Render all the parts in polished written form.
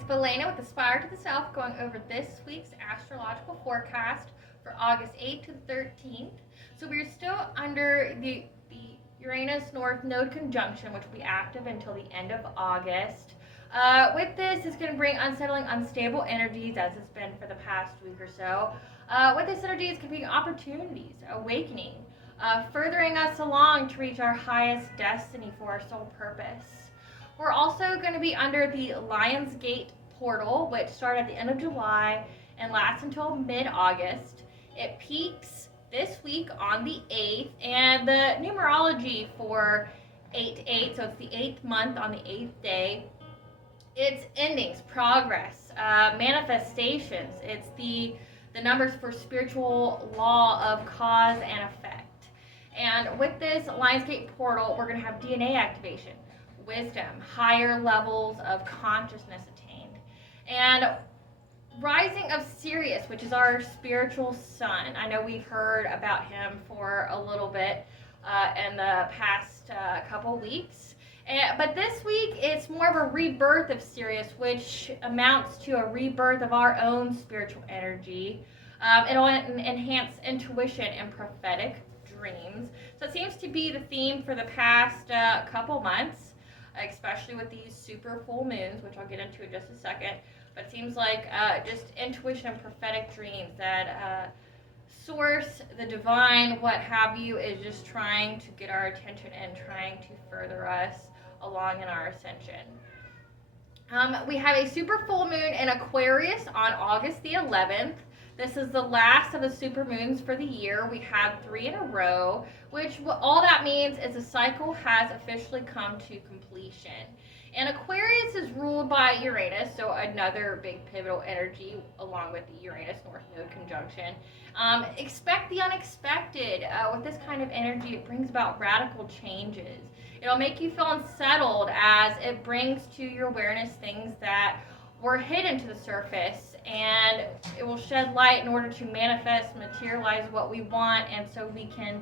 It's Belena with Aspire to the South going over this week's astrological forecast for August 8th to the 13th. So we're still under the Uranus North Node Conjunction, which will be active until the end of August. With this, it's going to bring unsettling, unstable energies, as it's been for the past week or so. With this energy, it's going to be opportunities, awakening, furthering us along to reach our highest destiny for our soul purpose. We're also going to be under the Lion's Gate portal, which started at the end of July and lasts until mid-August. It peaks this week on the 8th, and the numerology for 8-8, so it's the 8th month on the 8th day. It's endings, progress, manifestations. It's the numbers for spiritual law of cause and effect. And with this Lionsgate portal, we're going to have DNA activation, wisdom, higher levels of consciousness attained, and rising of Sirius, which is our spiritual sun. I know we've heard about him for a little bit in the past couple weeks. But this week, it's more of a rebirth of Sirius, which amounts to a rebirth of our own spiritual energy. It'll enhance intuition and prophetic dreams. So it seems to be the theme for the past couple months, especially with these super full moons, which I'll get into in just a second. But it seems like just intuition and prophetic dreams that source, the divine, what have you, is just trying to get our attention and trying to further us along in our ascension. We have a super full moon in Aquarius on August the 11th. This is the last of the super moons for the year. We had 3 in a row, which all that means is the cycle has officially come to completion. And Aquarius is ruled by Uranus, so another big pivotal energy along with the Uranus North Node Conjunction. Expect the unexpected. With this kind of energy, it brings about radical changes. It'll make you feel unsettled as it brings to your awareness things that were hidden to the surface, and it will shed light in order to manifest, materialize what we want, and so we can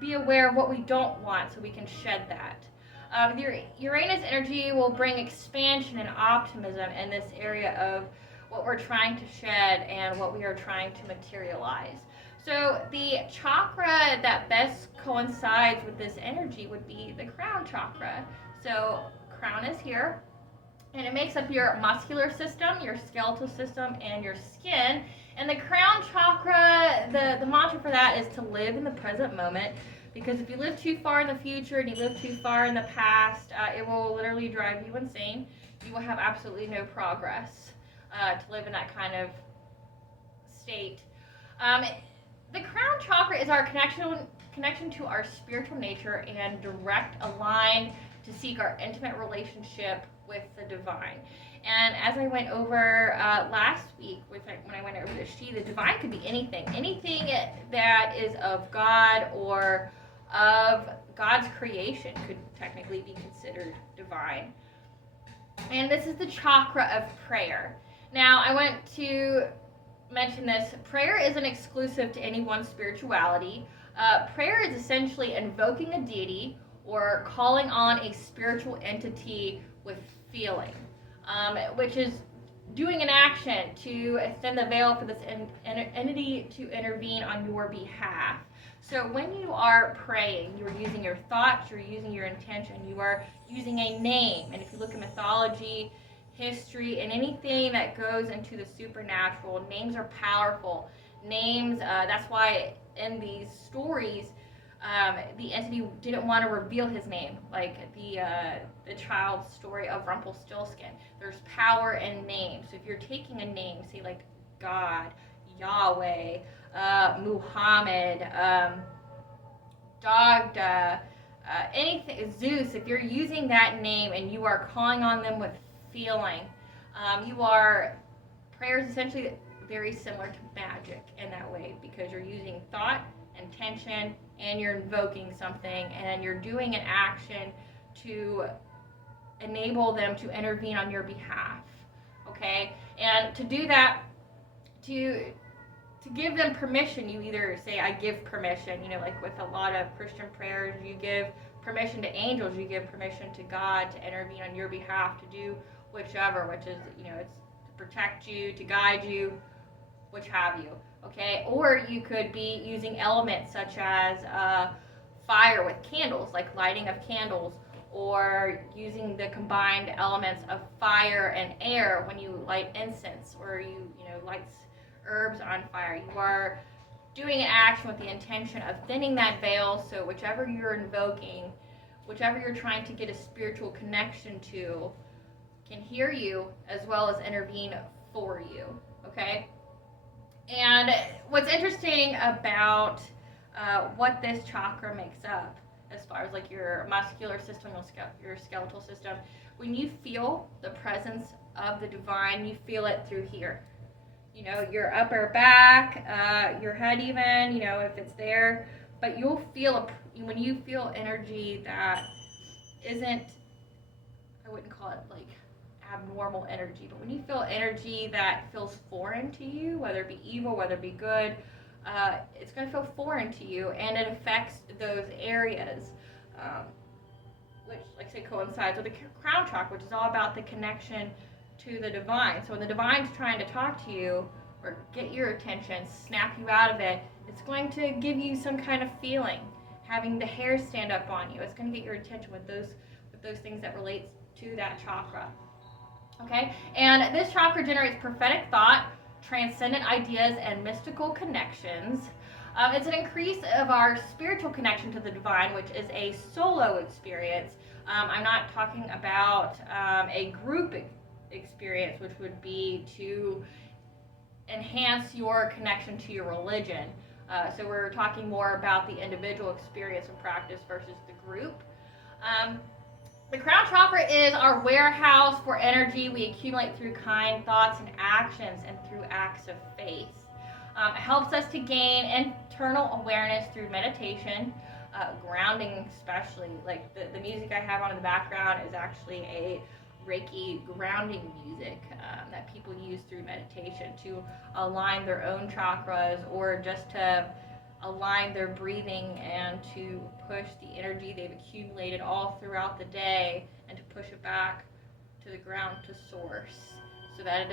be aware of what we don't want so we can shed that. The Uranus energy will bring expansion and optimism in this area of what we're trying to shed and what we are trying to materialize. So the chakra that best coincides with this energy would be the crown chakra. So crown is here, and it makes up your muscular system, your skeletal system, and your skin. And the crown chakra, the mantra for that is to live in the present moment. Because if you live too far in the future and you live too far in the past, it will literally drive you insane. You will have absolutely no progress to live in that kind of state. The crown chakra is our connection to our spiritual nature and direct aligned to seek our intimate relationship with the divine. And as I went over last week, when I went over the divine could be anything that is of God or of God's creation could technically be considered divine. And this is the chakra of prayer. Now, I want to mention this. Prayer isn't exclusive to any one spirituality. Prayer is essentially invoking a deity or calling on a spiritual entity with feeling, which is doing an action to extend the veil for this entity to intervene on your behalf. So when you are praying, you're using your thoughts, you're using your intention, you are using a name. And if you look at mythology, history, and anything that goes into the supernatural, names are powerful. Names, that's why in these stories, the entity didn't want to reveal his name, like the child's story of Rumpelstiltskin. There's power in names. So if you're taking a name, say like God, Yahweh, Muhammad, Dagda, anything, Zeus, if you're using that name and you are calling on them with feeling, prayer is essentially very similar to magic in that way, because you're using thought, intention, and you're invoking something, and you're doing an action to enable them to intervene on your behalf. Okay? And to do that, to give them permission, you either say, I give permission, like with a lot of Christian prayers, you give permission to angels, you give permission to God to intervene on your behalf, to do whichever, which is, it's to protect you, to guide you, which have you, okay? Or you could be using elements such as fire with candles, like lighting of candles, or using the combined elements of fire and air when you light incense, or you light herbs on fire. You are doing an action with the intention of thinning that veil, so whichever you're invoking, whichever you're trying to get a spiritual connection to, can hear you as well as intervene for you, okay? And what's interesting about what this chakra makes up, as far as like your muscular system, your skeletal system, when you feel the presence of the divine, you feel it through here. Your upper back, your head even, if it's there, but you'll feel, when you feel energy that isn't, I wouldn't call it like abnormal energy, but when you feel energy that feels foreign to you, whether it be evil, whether it be good, it's going to feel foreign to you, and it affects those areas, which, like I say, coincides with the crown chakra, which is all about the connection to the divine. So when the divine's trying to talk to you or get your attention, snap you out of it, it's going to give you some kind of feeling. Having the hair stand up on you, it's going to get your attention with those things that relate to that chakra. Okay, and this chakra generates prophetic thought, transcendent ideas, and mystical connections. It's an increase of our spiritual connection to the divine, which is a solo experience. I'm not talking about a group experience, which would be to enhance your connection to your religion. So we're talking more about the individual experience and practice versus the group. The crown chakra is our warehouse for energy we accumulate through kind thoughts and actions and through acts of faith. It helps us to gain internal awareness through meditation, grounding especially. Like the music I have on in the background is actually a Reiki grounding music that people use through meditation to align their own chakras, or just to align their breathing and to push the energy they've accumulated all throughout the day and to push it back to the ground, to source, so that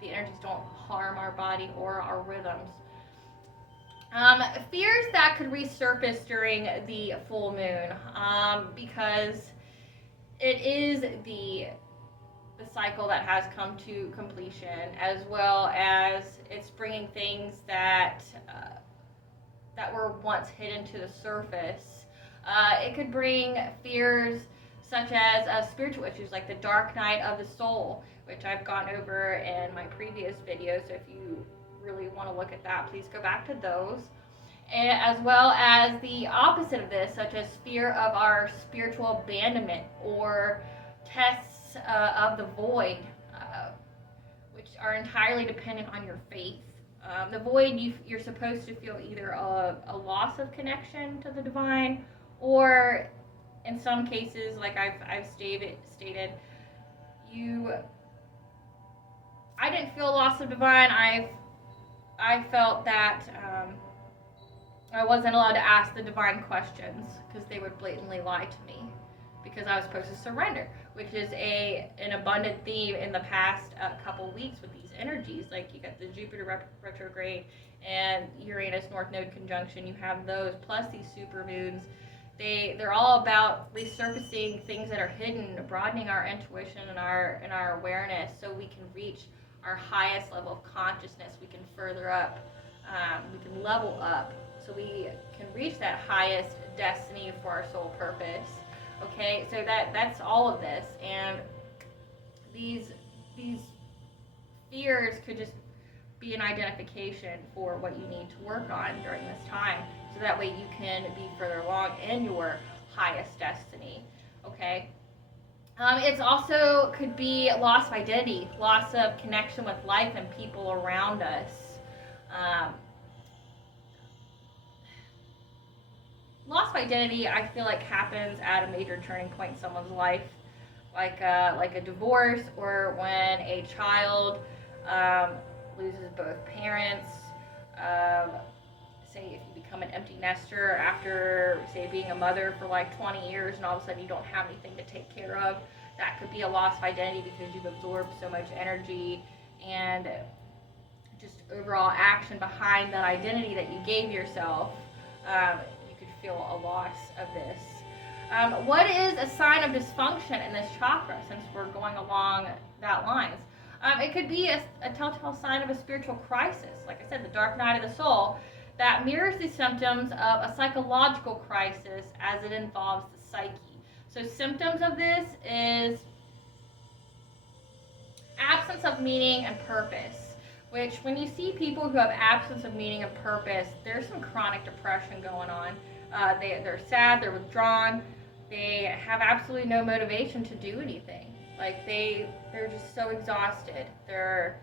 the energies don't harm our body or our rhythms. Fears that could resurface during the full moon, because it is the cycle that has come to completion, as well as it's bringing things that were once hidden to the surface. It could bring fears such as spiritual issues like the dark night of the soul, which I've gone over in my previous videos. So if you really want to look at that, please go back to those. As well as the opposite of this, such as fear of our spiritual abandonment, or tests of the void, which are entirely dependent on your faith. The void, you're supposed to feel either a loss of connection to the divine, or in some cases, like I've stated, I didn't feel a loss of divine. I felt that I wasn't allowed to ask the divine questions because they would blatantly lie to me, because I was supposed to surrender, which is an abundant theme in the past couple weeks with these energies. Like you got the Jupiter retrograde and Uranus North Node Conjunction. You have those plus these super moons. They're all about resurfacing things that are hidden, broadening our intuition and our awareness, so we can reach our highest level of consciousness. We can further up. We can level up, so we can reach that highest destiny for our soul purpose. Okay, so that's all of this, and these fears could just be an identification for what you need to work on during this time, so that way you can be further along in your highest destiny. Okay. It's also could be loss of identity, loss of connection with life and people around us. Loss of identity, I feel like, happens at a major turning point in someone's life, like a divorce, or when a child loses both parents. Say if you become an empty nester after, say, being a mother for like 20 years, and all of a sudden you don't have anything to take care of That could be a loss of identity because you've absorbed so much energy and just overall action behind that identity that you gave yourself. You could feel a loss of this. What is a sign of dysfunction in this chakra, since we're going along that lines? It could be a telltale sign of a spiritual crisis, like I said, the dark night of the soul, that mirrors the symptoms of a psychological crisis as it involves the psyche. So symptoms of this is absence of meaning and purpose, which when you see people who have absence of meaning and purpose, there's some chronic depression going on. They're sad, they're withdrawn, they have absolutely no motivation to do anything. Like they're just so exhausted. They're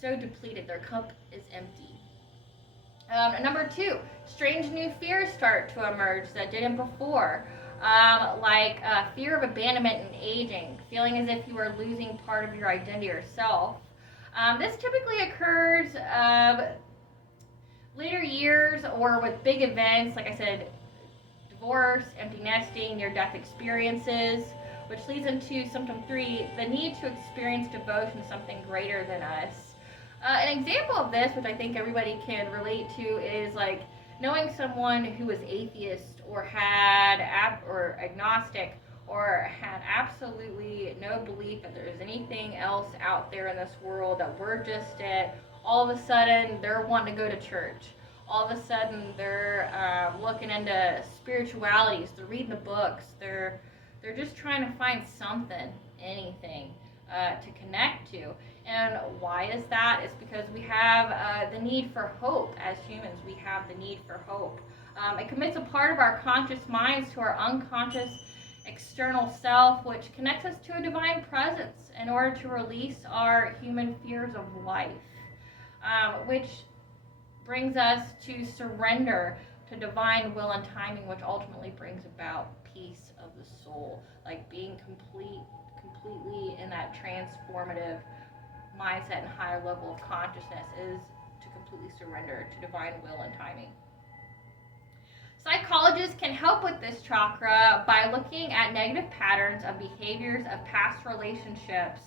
so depleted. Their cup is empty. Number 2, strange new fears start to emerge that didn't before. Like fear of abandonment and aging, feeling as if you are losing part of your identity or self. This typically occurs later years or with big events, like I said, divorce, empty nesting, near-death experiences, which leads into symptom 3, the need to experience devotion to something greater than us. An example of this, which I think everybody can relate to, is like knowing someone who was atheist or or agnostic or had absolutely no belief that there's anything else out there in this world, that we're just it. All of a sudden, they're wanting to go to church. All of a sudden, they're looking into spiritualities. They're reading the books. They're just trying to find something, anything, to connect to. And why is that? It's because we have the need for hope. As humans, we have the need for hope. It commits a part of our conscious minds to our unconscious external self, which connects us to a divine presence in order to release our human fears of life, which brings us to surrender to divine will and timing, which ultimately brings about peace of the soul, like being completely in that transformative mindset and higher level of consciousness is to completely surrender to divine will and timing. Psychologists can help with this chakra by looking at negative patterns of behaviors of past relationships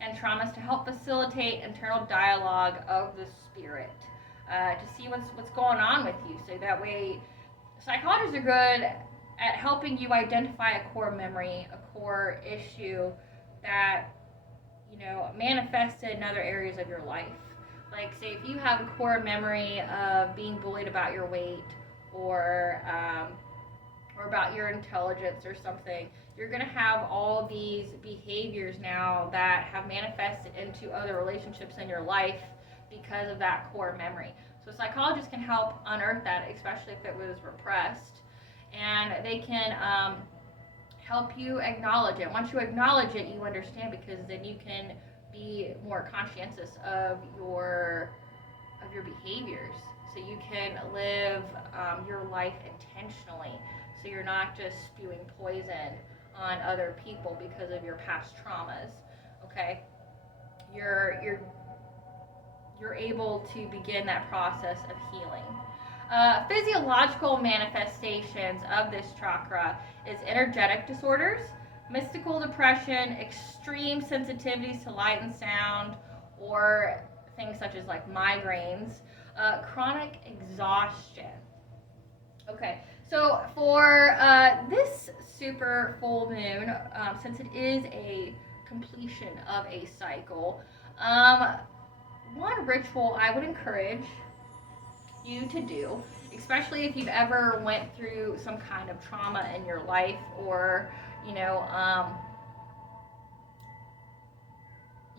and traumas to help facilitate internal dialogue of the spirit, to see what's going on with you. So that way, psychologists are good at helping you identify a core memory, a core issue that manifested in other areas of your life. Like, say, if you have a core memory of being bullied about your weight, or about your intelligence or something, you're going to have all these behaviors now that have manifested into other relationships in your life because of that core memory. So psychologists can help unearth that, especially if it was repressed, and they can help you acknowledge it. Once you acknowledge it, you understand, because then you can be more conscientious of your behaviors. So you can live your life intentionally. So you're not just spewing poison on other people because of your past traumas. Okay, you're able to begin that process of healing. Physiological manifestations of this chakra is energetic disorders, mystical depression, extreme sensitivities to light and sound, or things such as like migraines, chronic exhaustion. Okay, so for this super full moon, since it is a completion of a cycle, one ritual I would encourage you to do, especially if you've ever went through some kind of trauma in your life, or you've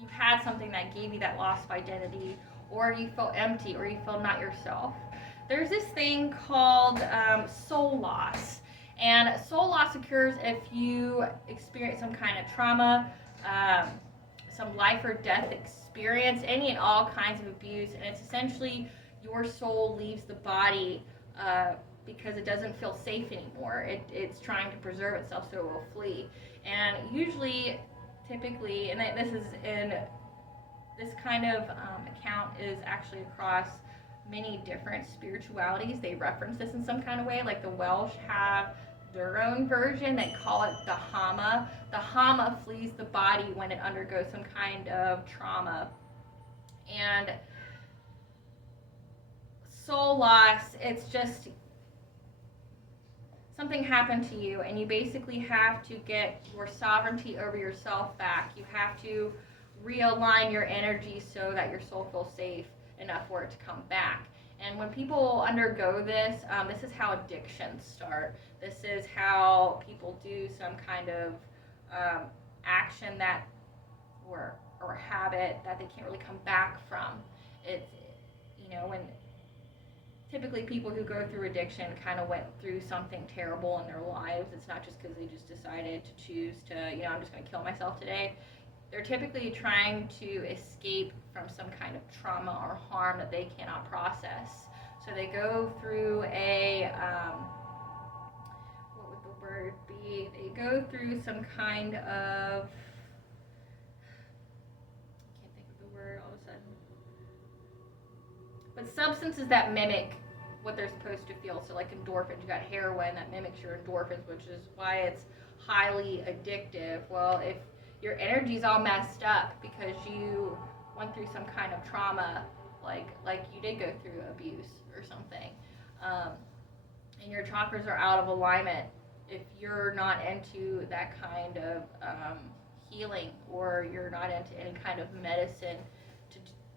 had something that gave you that loss of identity, or you feel empty, or you feel not yourself. There's this thing called soul loss. And soul loss occurs if you experience some kind of trauma, some life or death experience, any and all kinds of abuse. And it's essentially your soul leaves the body because it doesn't feel safe anymore. It's trying to preserve itself, so it will flee. And usually, typically, and this kind of account is actually across many different spiritualities. They reference this in some kind of way. Like the Welsh have their own version. They call it the hama. The hama flees the body when it undergoes some kind of trauma. And soul loss, it's just something happened to you, and you basically have to get your sovereignty over yourself back. You have to realign your energy so that your soul feels safe enough for it to come back. And when people undergo this, this is how addictions start. This is how people do some kind of action that or habit that they can't really come back from. It's, when typically people who go through addiction kind of went through something terrible in their lives. It's not just because they just decided to choose to, I'm just going to kill myself today. They're typically trying to escape from some kind of trauma or harm that they cannot process. So they go through what would the word be? They go through some kind of, I can't think of the word all of a sudden. But substances that mimic what they're supposed to feel. So like endorphins, you got heroin that mimics your endorphins, which is why it's highly addictive. Well, if your energy's all messed up because you went through some kind of trauma, like you did go through abuse or something, and your chakras are out of alignment, if you're not into that kind of healing, or you're not into any kind of medicine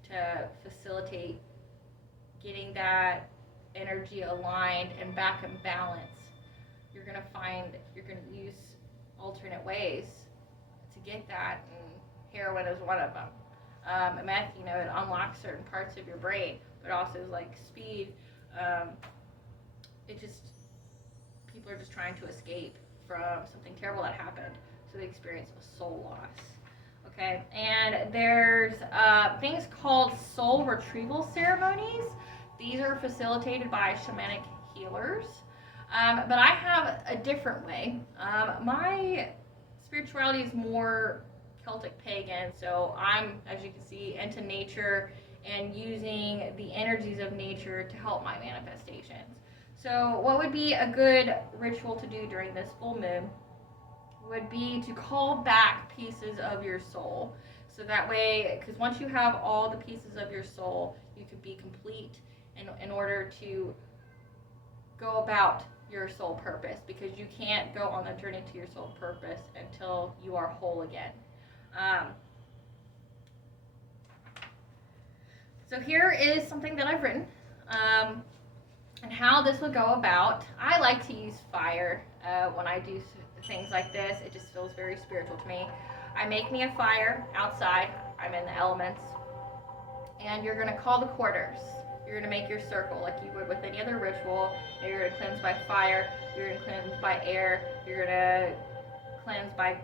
to facilitate getting that energy aligned and back in balance, you're going to use alternate ways to get that, and heroin is one of them. Meth, it unlocks certain parts of your brain, but also like speed. People are just trying to escape from something terrible that happened, so they experience a soul loss. Okay, and there's things called soul retrieval ceremonies. These are facilitated by shamanic healers, but I have a different way. My spirituality is more Celtic pagan, so I'm, as you can see, into nature and using the energies of nature to help my manifestations. So what would be a good ritual to do during this full moon would be to call back pieces of your soul. So that way, because once you have all the pieces of your soul, you could be complete in order to go about your soul purpose, because you can't go on the journey to your soul purpose until you are whole again. So here is something that I've written, and how this would go about. I like to use fire when I do things like this. It just feels very spiritual to me. I make me a fire outside. I'm in the elements. And you're going to call the quarters. You're going to make your circle like you would with any other ritual. You're going to cleanse by fire. You're going to cleanse by air. You're going to cleanse by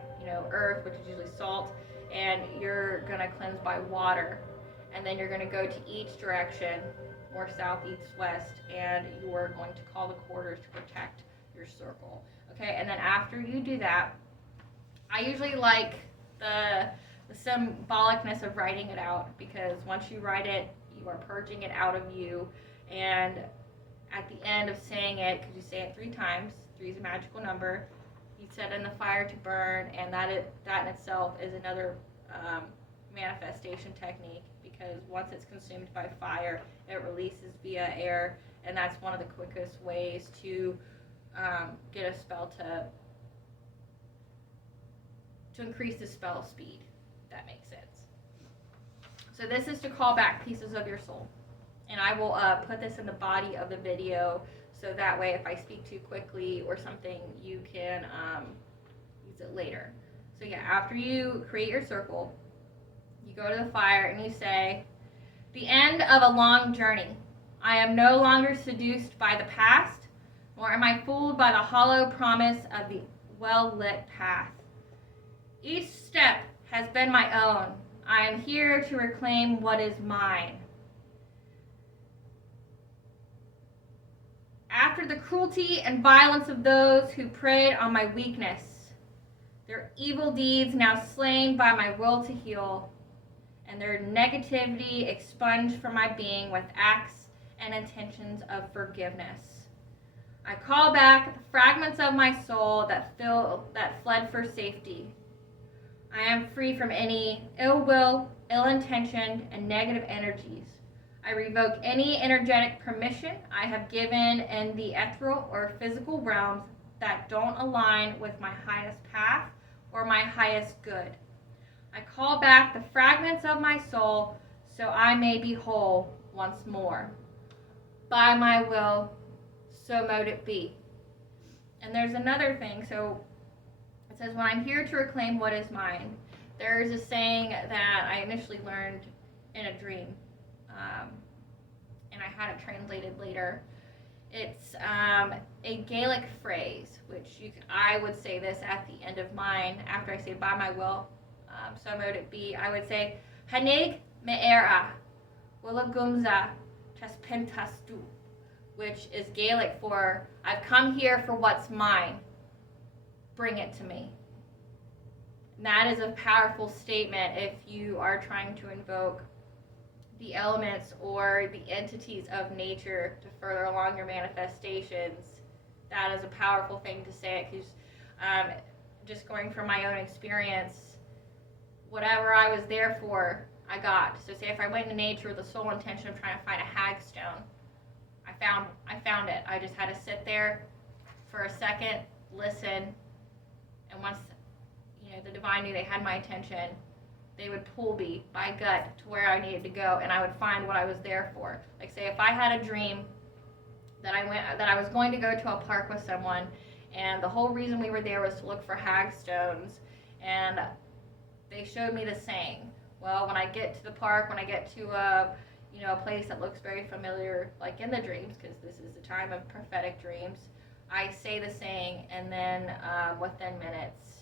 earth, which is usually salt. And you're going to cleanse by water. And then you're going to go to each direction, north, south, east, west, and you are going to call the quarters to protect your circle. Okay, and then after you do that, I usually like the symbolicness of writing it out, because once you write it, you are purging it out of you, and at the end of saying it, because you say it 3 times, 3 is a magical number, you set in the fire to burn, and that in itself is another manifestation technique, because once it's consumed by fire, it releases via air, and that's one of the quickest ways to get a spell to increase the spell speed, if that makes sense. So this is to call back pieces of your soul, and I will put this in the body of the video, so that way if I speak too quickly or something, you can use it later. So yeah, after you create your circle, you go to the fire and you say, "The end of a long journey. I am no longer seduced by the past, nor am I fooled by the hollow promise of the well-lit path. Each step has been my own. I am here to reclaim what is mine. After the cruelty and violence of those who preyed on my weakness, their evil deeds now slain by my will to heal, and their negativity expunged from my being with acts and intentions of forgiveness. I call back the fragments of my soul that fled for safety. I am free from any ill will, ill intention, and negative energies. I revoke any energetic permission I have given in the ethereal or physical realms that don't align with my highest path or my highest good. I call back the fragments of my soul so I may be whole once more. By my will, so mote it be. And there's another thing. So it says, when I'm here to reclaim what is mine. There's a saying that I initially learned in a dream, and I had it translated later. It's a Gaelic phrase, which I would say this at the end of mine after I say by my will, so mote it be. I would say Hanig me'era willagumza taspentastu, which is Gaelic for I've come here for what's mine. Bring it to me. And that is a powerful statement if you are trying to invoke the elements or the entities of nature to further along your manifestations. That is a powerful thing to say, because just going from my own experience, whatever I was there for, I got. So say if I went into nature with the sole intention of trying to find a hagstone, I found it. I just had to sit there for a second, listen, and once the divine knew they had my attention, they would pull me by gut to where I needed to go, and I would find what I was there for. Like say if I had a dream that I was going to go to a park with someone, and the whole reason we were there was to look for hagstones, and they showed me the saying. Well, when I get to the park, when I get to a place that looks very familiar, like in the dreams, because this is the time of prophetic dreams, I say the saying, and then within minutes,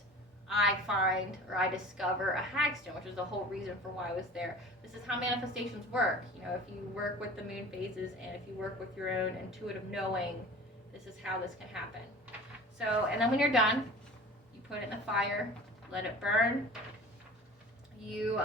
I find or I discover a hagstone, which is the whole reason for why I was there. This is how manifestations work. If you work with the moon phases and if you work with your own intuitive knowing, this is how this can happen. So, and then when you're done, you put it in the fire, let it burn. You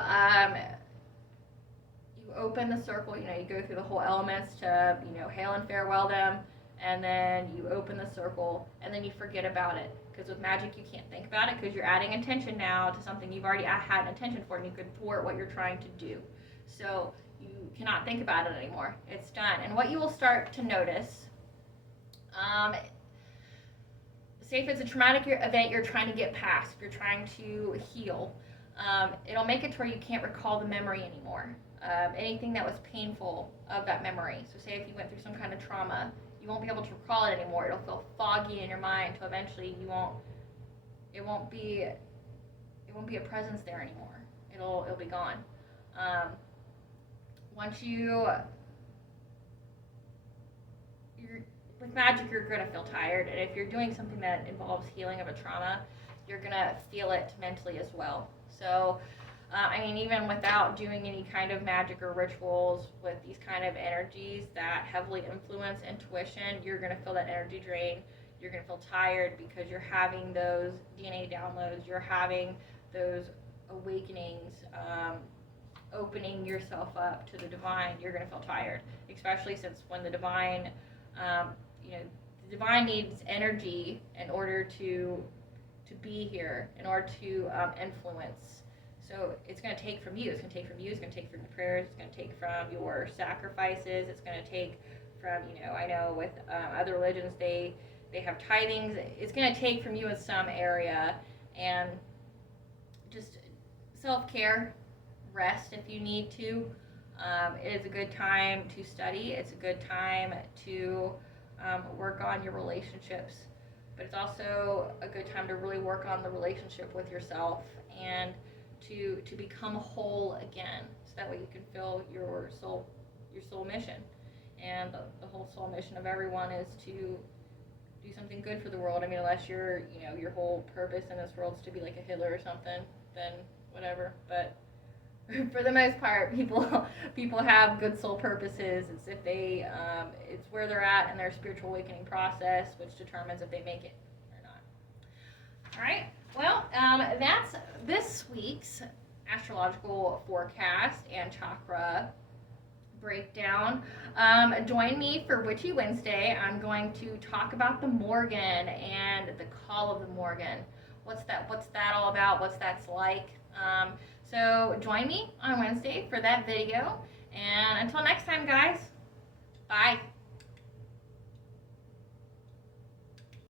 open the circle. You go through the whole elements to hail and farewell them, and then you open the circle, and then you forget about it. Because with magic, you can't think about it because you're adding intention now to something you've already had an intention for, and you could thwart what you're trying to do. So you cannot think about it anymore. It's done. And what you will start to notice, say if it's a traumatic event you're trying to get past, if you're trying to heal, it'll make it to where you can't recall the memory anymore. Anything that was painful of that memory. So say if you went through some kind of trauma, you won't be able to recall it anymore. It'll feel foggy in your mind until eventually it won't be a presence there anymore. It'll be gone. Once with magic, you're gonna feel tired, and if you're doing something that involves healing of a trauma, you're gonna feel it mentally as well. So even without doing any kind of magic or rituals with these kind of energies that heavily influence intuition, you're going to feel that energy drain. You're going to feel tired because you're having those DNA downloads. You're having those awakenings, opening yourself up to the divine. You're going to feel tired, especially since when the divine, the divine needs energy in order to be here, in order to influence. So it's going to take from you. It's going to take from you. It's going to take from your prayers. It's going to take from your sacrifices. It's going to take from, I know with other religions, they have tithings. It's going to take from you in some area, and just self-care, rest if you need to. It is a good time to study. It's a good time to work on your relationships, but it's also a good time to really work on the relationship with yourself and to become whole again, so that way you can feel your soul mission. And the whole soul mission of everyone is to do something good for the world. Unless your whole purpose in this world is to be like a Hitler or something, then whatever. But for the most part, people have good soul purposes. It's if they it's where they're at in their spiritual awakening process, which determines if they make it or not. All right. Well, that's this week's astrological forecast and chakra breakdown. Join me for Witchy Wednesday. I'm going to talk about the Morgan and the call of the Morgan. What's that all about? What's that's like? So join me on Wednesday for that video. And until next time, guys, bye.